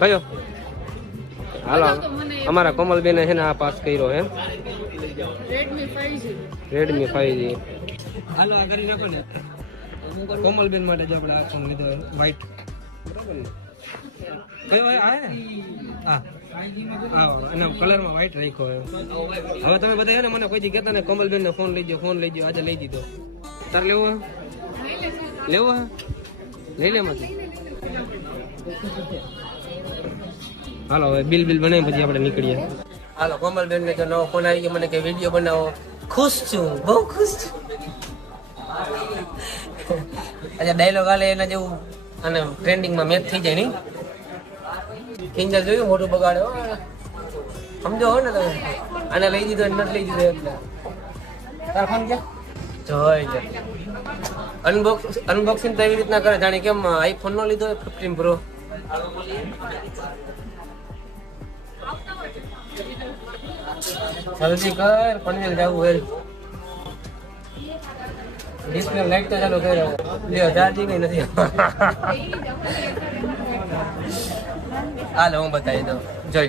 કયો હાલો અમારા કોમલબેને છે ને આ પાસ કર્યો હે રેડમી 5G હાલો આ કરી નાખો ને કોમલબેન માટે જો આપણે આ ફોન લીધો વ્હાઈટ બરાબર ને કયો આ હા અને કલરમાં વ્હાઈટ રાખ્યો હવે તમે બધા છે ને મને કોઈ દી કહેતા ને કોમલબેન ને ફોન લઈ ગયો આજે લઈ દીધો તાર લેવો લઈ લે માંથી હાલો હવે બિલ બનાવી પછી આપણે નીકળીએ હાલો કોમલબેન ને તો નવો ફોન આવી ગયો મને કે વિડીયો બનાવો ખુશ છું બહુ ખુશ છું અચ્છા ડાયલોગ આલે એના જેવું અને ટ્રેન્ડિંગમાં મેચ થઈ જાય નહીં કિંજલ જોયું મોટું બગાડ્યો સમજો હો ને તમે આને લઈ દીધો નથી લઈ દીધો એટલે તાર ફોન ક્યાં જોઈ લે અનબોક્સિંગ તો એવી રીતના કરે જાણે કેમ આઈફોન નો લીધો 15 પ્રો જલ્દી કર પનવેલ જવું હે ડિસ્પ્લે લાઈટ તો ચાલુ કર્યો લ્યો ચાર્જિંગ નથી હાલો હું બતાવી દઉં જોઈ